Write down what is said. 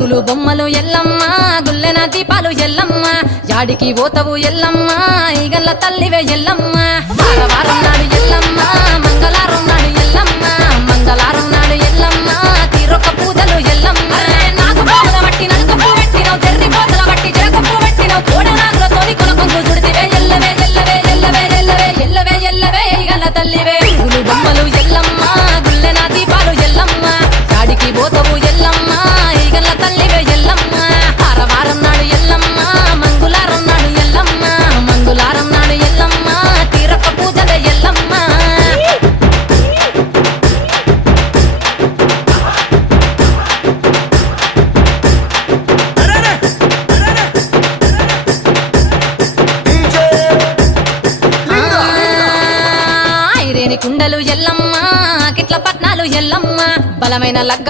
గుగులు బొమ్మలు ఎల్లమ్మ గుల్లెన దీపాలు ఎల్లమ్మ యాడికి పోతవు ఎల్లమ్మ ఈగల్ల తల్లివే ఎల్లమ్మ వారం నాడు ఎల్లమ్మ మంగళారం నాడు ఎల్లమ్మ మంగళారం నాడు ఎల్లమ్మ తీరొక్క పూజలు ఎల్లమ్మ నాకు బాధ బట్టి నలుక పూ పెట్టినవు తెర్రి పోతల బట్టి జరక పూ పెట్టినవు కోడ నాగులతోని కొనకొంగు చుడితివే ఎల్లవే ఎల్లవే ఎల్లవే ఎల్లవే ఎల్లవే ఎల్లవే ఈగల్ల తల్లివే గుగులు బొమ్మలు ఎల్లమ్మ గుల్లెన దీపాలు ఎల్లమ్మ యాడికి పోతవు ఎల్లమ్మ ఈగల్ల తల్లివే ఎల్లమ్మ వారం నాడు ఎల్లమ్మ మంగళారం నాడు ఎల్లమ్మ మంగళారం నాడు ఎల్లమ్మ తీరొక్క పూజల ఎల్లమ్మ ఐరేని కుండలు ఎల్లమ్మ కిట్ల పట్నాలు ఎల్లమ్మ బలమైన లగ్గ